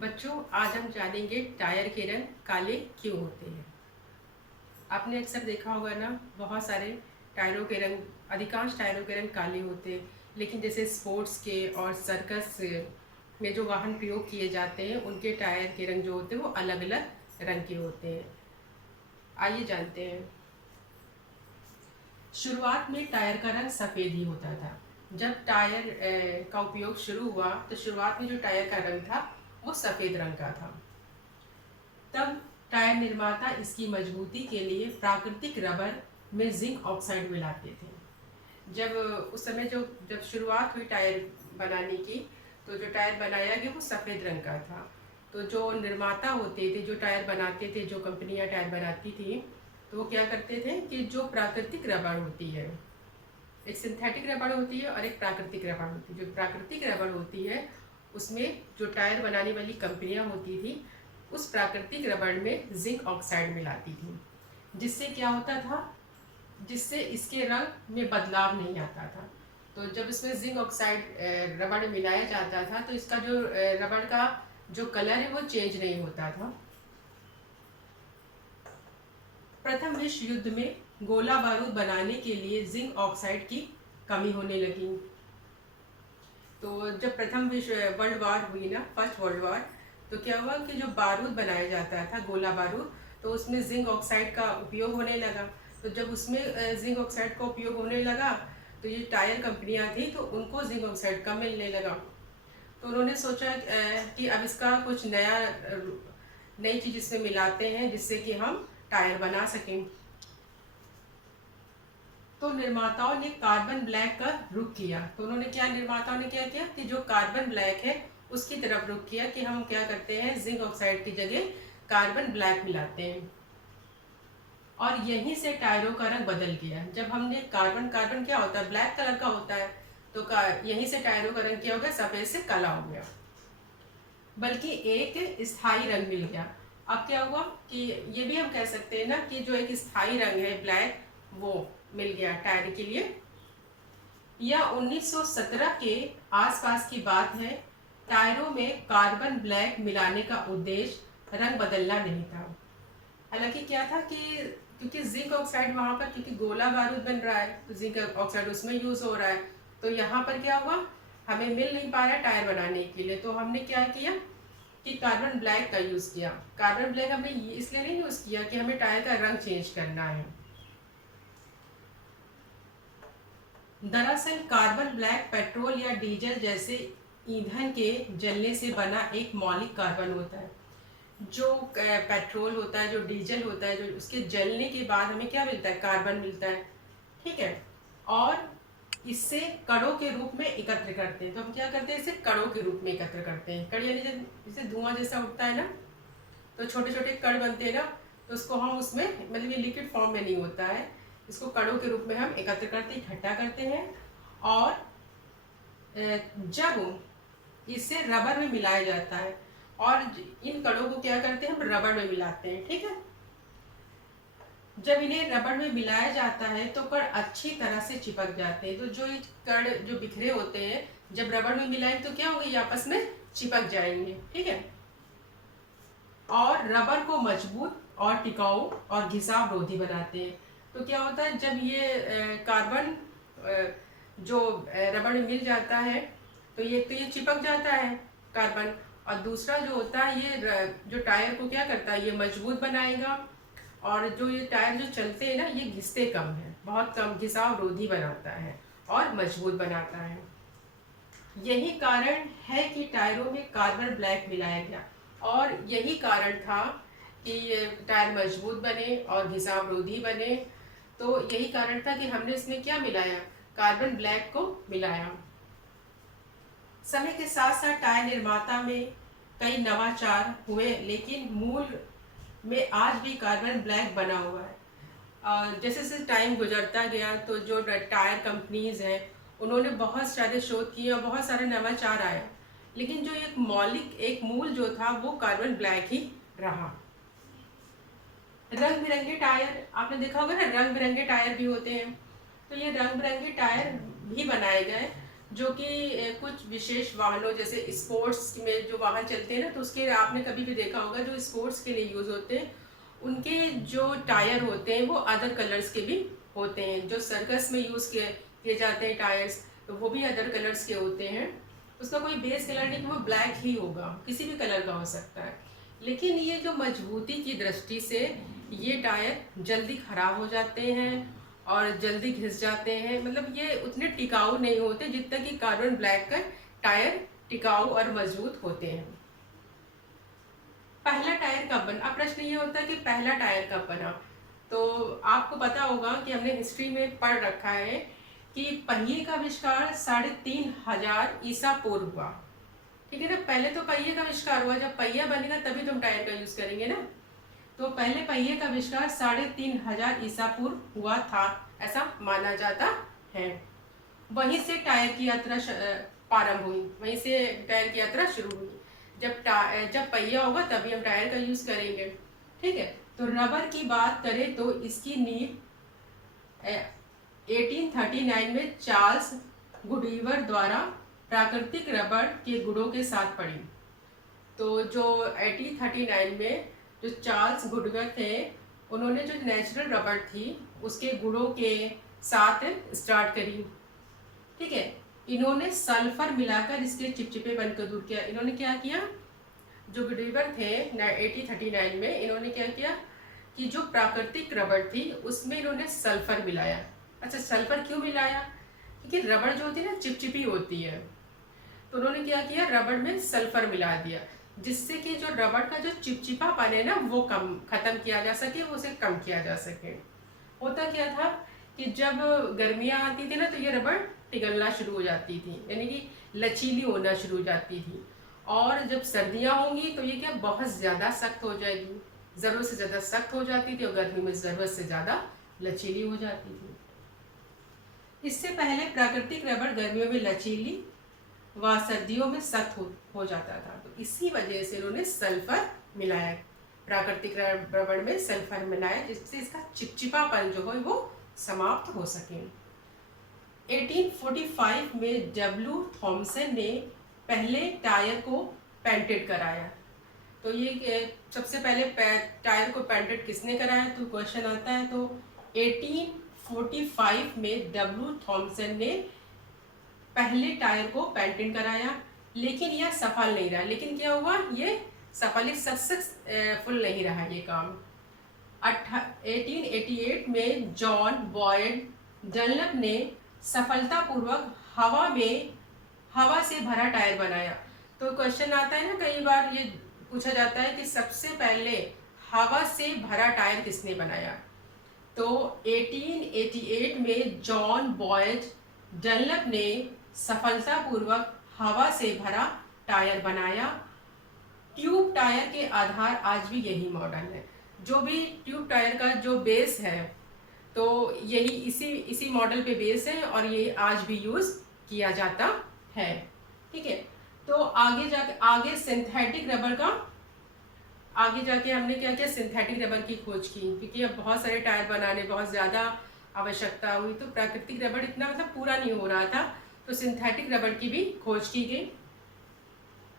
बच्चों, आज हम जानेंगे टायर के रंग काले क्यों होते हैं। आपने अक्सर देखा होगा ना, बहुत सारे टायरों के रंग, अधिकांश टायरों के रंग काले होते हैं। लेकिन जैसे स्पोर्ट्स के और सर्कस में जो वाहन प्रयोग किए जाते हैं, उनके टायर के रंग जो होते हैं वो अलग अलग रंग के होते हैं। आइए जानते हैं। शुरुआत में टायर का रंग सफ़ेद ही होता था। जब टायर का उपयोग शुरू हुआ तो शुरुआत में जो टायर का रंग था वो सफ़ेद रंग का था। तब टायर निर्माता इसकी मजबूती के लिए प्राकृतिक रबर में जिंक ऑक्साइड मिलाते थे। जब उस समय जब शुरुआत हुई टायर बनाने की, तो जो टायर बनाया गया वो सफ़ेद रंग का था। तो जो निर्माता होते थे, जो टायर बनाते थे, जो कंपनियां टायर बनाती थी, तो वो क्या करते थे कि जो प्राकृतिक रबर होती है, एक सिंथेटिक रबर होती है और एक प्राकृतिक रबर होती है। जो प्राकृतिक रबर होती है उसमें जो टायर बनाने वाली कंपनियां होती थी, उस प्राकृतिक रबर में जिंक ऑक्साइड मिलाती थी। जिससे क्या होता था, जिससे इसके रंग में बदलाव नहीं आता था। तो जब इसमें जिंक ऑक्साइड रबर में मिलाया जाता था तो इसका जो रबर का जो कलर है वो चेंज नहीं होता था। प्रथम विश्व युद्ध में गोला बारूद बनाने के लिए जिंक ऑक्साइड की कमी होने लगी। तो जब प्रथम विश्व वर्ल्ड वॉर हुई ना, फर्स्ट वर्ल्ड वॉर, तो क्या हुआ कि जो बारूद बनाया जाता था, गोला बारूद, तो उसमें जिंक ऑक्साइड का उपयोग होने लगा। तो जब उसमें जिंक ऑक्साइड का उपयोग होने लगा तो ये टायर कंपनियां थी, तो उनको जिंक ऑक्साइड कम मिलने लगा। तो उन्होंने सोचा कि अब इसका कुछ नई चीज़ इसमें मिलाते हैं जिससे कि हम टायर बना सकें। तो निर्माताओं ने कार्बन ब्लैक का रुख किया। तो उन्होंने निर्माताओं ने क्या किया कि जो कार्बन ब्लैक है उसकी तरफ रुख किया कि हम क्या करते हैं, जिंक ऑक्साइड की जगह कार्बन ब्लैक मिलाते हैं। और यहीं से टायरों का रंग बदल गया। जब हमने कार्बन कार्बन क्या होता है, ब्लैक कलर का होता है, तो यहीं से टायरों का रंग क्या हो गया, सफ़ेद से काला हो गया, बल्कि एक स्थायी रंग मिल गया। अब क्या हुआ कि ये भी हम कह सकते हैं ना कि जो एक स्थायी रंग है ब्लैक, वो मिल गया टायर के लिए। यह 1917 के आसपास की बात है। टायरों में कार्बन ब्लैक मिलाने का उद्देश्य रंग बदलना नहीं था। हालांकि क्या था कि क्योंकि जिंक ऑक्साइड वहां पर, क्योंकि गोला बारूद बन रहा है तो जिंक ऑक्साइड उसमें यूज हो रहा है, तो यहाँ पर क्या हुआ, हमें मिल नहीं पा रहा है टायर बनाने के लिए, तो हमने क्या किया कि कार्बन ब्लैक का यूज किया। कार्बन ब्लैक हमने इसलिए नहीं यूज किया कि हमें टायर का रंग चेंज करना है। दरअसल कार्बन ब्लैक पेट्रोल या डीजल जैसे ईंधन के जलने से बना एक मौलिक कार्बन होता है। जो पेट्रोल होता है, जो डीजल होता है, जो उसके जलने के बाद हमें क्या मिलता है, कार्बन मिलता है। ठीक है। और इससे कणों के रूप में एकत्र करते हैं। तो हम क्या करते हैं, इसे कणों के रूप में एकत्र करते हैं। कण यानी जैसे धुआं जैसा उठता है ना, तो छोटे छोटे कण बनते हैं ना, तो उसको हम उसमें, मतलब ये लिक्विड फॉर्म में नहीं होता है, इसको कणों के रूप में हम एकत्र करते, इकट्ठा करते हैं। और जब इसे रबर में मिलाया जाता है, और इन कणों को क्या करते हैं, हम रबर में मिलाते हैं। ठीक है। जब इन्हें रबर में मिलाया जाता है तो कण अच्छी तरह से चिपक जाते हैं। तो जो ये कण जो बिखरे होते हैं, जब रबर में मिलाएंगे तो क्या होगा, ये आपस में चिपक जाएंगे। ठीक है। और रबर को मजबूत और टिकाऊ और घिसाव रोधी बनाते हैं। तो क्या होता है, जब ये कार्बन जो रबर में मिल जाता है, तो ये चिपक जाता है कार्बन, और दूसरा जो होता है, ये जो टायर को क्या करता है, ये मजबूत बनाएगा। और जो ये टायर जो चलते हैं ना, ये घिसते कम है, बहुत कम, घिसाव रोधी बनाता है और मजबूत बनाता है। यही कारण है कि टायरों में कार्बन ब्लैक मिलाया गया, और यही कारण था कि ये टायर मजबूत बने और घिसाव रोधी बने। तो यही कारण था कि हमने इसमें क्या मिलाया, कार्बन ब्लैक को मिलाया। समय के साथ साथ टायर निर्माता में कई नवाचार हुए, लेकिन मूल में आज भी कार्बन ब्लैक बना हुआ है। जैसे जैसे टाइम गुजरता गया तो जो टायर कंपनीज हैं, उन्होंने बहुत सारे शोध किए और बहुत सारे नवाचार आए, लेकिन जो एक मूल जो था वो कार्बन ब्लैक ही रहा। रंग बिरंगे टायर, आपने देखा होगा ना, रंग बिरंगे टायर भी होते हैं। तो ये रंग बिरंगे टायर भी बनाए गए। जो कि कुछ विशेष वाहनों जैसे स्पोर्ट्स में जो वाहन चलते हैं ना, तो उसके आपने कभी भी देखा होगा जो स्पोर्ट्स के लिए यूज़ होते हैं उनके जो टायर होते हैं वो अदर कलर्स के भी होते हैं। जो सर्कस में यूज़ किए जाते हैं टायर्स, तो वो भी अदर कलर्स के होते हैं। उसका कोई बेस कलर नहीं कि वो ब्लैक ही होगा, किसी भी कलर का हो सकता है। लेकिन ये जो मजबूती की दृष्टि से ये टायर जल्दी ख़राब हो जाते हैं और जल्दी घिस जाते हैं। मतलब ये उतने टिकाऊ नहीं होते जितना कि कार्बन ब्लैक का टायर टिकाऊ और मजबूत होते हैं। पहला टायर कब बना? अब प्रश्न ये होता है कि पहला टायर कब बना। तो आपको पता होगा कि हमने हिस्ट्री में पढ़ रखा है कि पहिए का आविष्कार 3500 ईसा पूर्व हुआ। ठीक है ना, पहले तो पहिए का आविष्कार हुआ, जब पहिया बनेगा तभी तो हम टायर का यूज करेंगे ना। तो पहले पहिए का आविष्कार 3500 ईसा पूर्व हुआ था, ऐसा माना जाता है। वहीं से टायर की यात्रा प्रारंभ हुई, वहीं से टायर की यात्रा शुरू हुई। जब पहिया होगा तभी हम टायर का यूज करेंगे। ठीक है, तो रबर की बात करें तो इसकी नींव 1839 में चार्ल्स गुडीवर द्वारा प्राकृतिक रबर के गुणों के साथ पड़ी। तो जो 1839 में जो चार्ल्स गुडगर थे, उन्होंने जो नेचुरल रबर थी उसके गुणों के साथ स्टार्ट करी। ठीक है, इन्होंने सल्फर मिलाकर इसके चिपचिपेपन को दूर किया। इन्होंने क्या किया, जो गुडीवर थे 1839 में, इन्होंने क्या किया कि जो प्राकृतिक रबर थी उसमें इन्होंने सल्फर मिलाया। अच्छा, सल्फर क्यों मिलाया? क्योंकि रबर जो होती है ना चिपचिपी होती है, तो उन्होंने क्या किया, रबर में सल्फर मिला दिया, जिससे कि जो रबर का जो चिपचिपापन है ना वो खत्म किया जा सके, उसे कम किया जा सके। होता क्या था कि जब गर्मियाँ आती थी ना तो ये रबर पिघलना शुरू हो जाती थी, यानी कि लचीली होना शुरू हो जाती थी। और जब सर्दियाँ होंगी तो ये क्या बहुत ज़्यादा सख्त हो जाएगी, ज़रूरत से ज़्यादा सख्त हो जाती थी, और गर्मी में ज़रूरत से ज़्यादा लचीली हो जाती थी। इससे पहले प्राकृतिक रबर गर्मियों में लचीली व सर्दियों में सख्त हो जाता था, तो इसी वजह से उन्होंने सल्फर मिलाया, प्राकृतिक रबर में सल्फर मिलाया, जिससे इसका चिपचिपापन जो है वो समाप्त हो सके। 1845 में डब्ल्यू थॉमसन ने पहले टायर को पेंटेड कराया। तो ये सबसे पहले टायर को पेंटेड किसने कराया, तो क्वेश्चन आता है। तो 1845 में डब्ल्यू थॉमसन ने पहले टायर को पेंटेड कराया, लेकिन यह सफल नहीं रहा। लेकिन क्या हुआ, ये सफल सक्सेसफुल नहीं रहा ये काम। 1888 में जॉन बॉयड डनलप ने सफलतापूर्वक हवा से भरा टायर बनाया। तो क्वेश्चन आता है ना, कई बार ये पूछा जाता है कि सबसे पहले हवा से भरा टायर किसने बनाया। तो 1888 में जॉन बॉयड डनलप ने सफलतापूर्वक हवा से भरा टायर बनाया। ट्यूब टायर के आधार आज भी यही मॉडल है। जो भी ट्यूब टायर का जो बेस है तो यही इसी मॉडल पे बेस है, और ये आज भी यूज किया जाता है। ठीक है, तो आगे सिंथेटिक रबर का, आगे जाके हमने क्या किया, सिंथेटिक रबर की खोज की, क्योंकि अब बहुत सारे टायर बनाने बहुत ज़्यादा आवश्यकता हुई, तो प्राकृतिक रबर इतना मतलब पूरा नहीं हो रहा था, तो सिंथेटिक रबर की भी खोज की गई।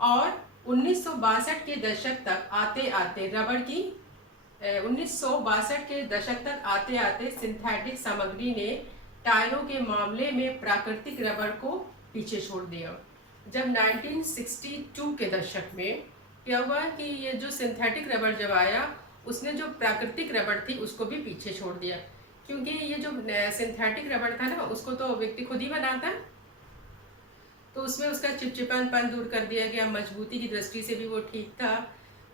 और 1962 के दशक तक आते आते 1962 के दशक तक आते आते सिंथेटिक सामग्री ने टायरों के मामले में प्राकृतिक रबर को पीछे छोड़ दिया। जब 1962 के दशक में क्या हुआ कि ये जो सिंथेटिक रबर जब आया, उसने जो प्राकृतिक रबर थी उसको भी पीछे छोड़ दिया, क्योंकि ये जो सिंथेटिक रबर था ना उसको तो व्यक्ति खुद ही बनाता, तो उसमें उसका चिपचिपापन दूर कर दिया गया, मजबूती की दृष्टि से भी वो ठीक था।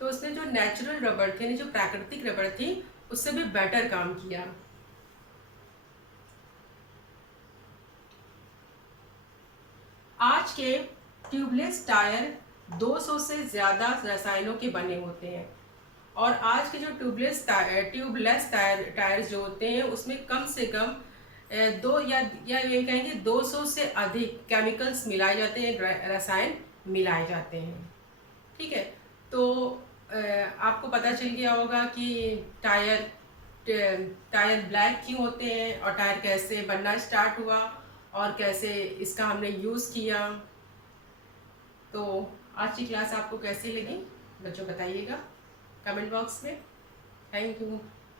तो उसने जो नेचुरल रबर थी, जो प्राकृतिक रबर थी, उससे भी बेटर काम किया। आज के ट्यूबलेस टायर 200 से ज़्यादा रसायनों के बने होते हैं, और आज के जो ट्यूबलेस टायर्स जो होते हैं उसमें कम से कम दो या ये कहेंगे 200 से अधिक केमिकल्स मिलाए जाते हैं, रसायन मिलाए जाते हैं। ठीक है, तो आपको पता चल गया होगा कि टायर ब्लैक क्यों होते हैं और टायर कैसे बनना स्टार्ट हुआ, और कैसे इसका हमने यूज़ किया। तो आज की क्लास आपको कैसी लगी बच्चों बताइएगा कमेंट बॉक्स में। Thank you.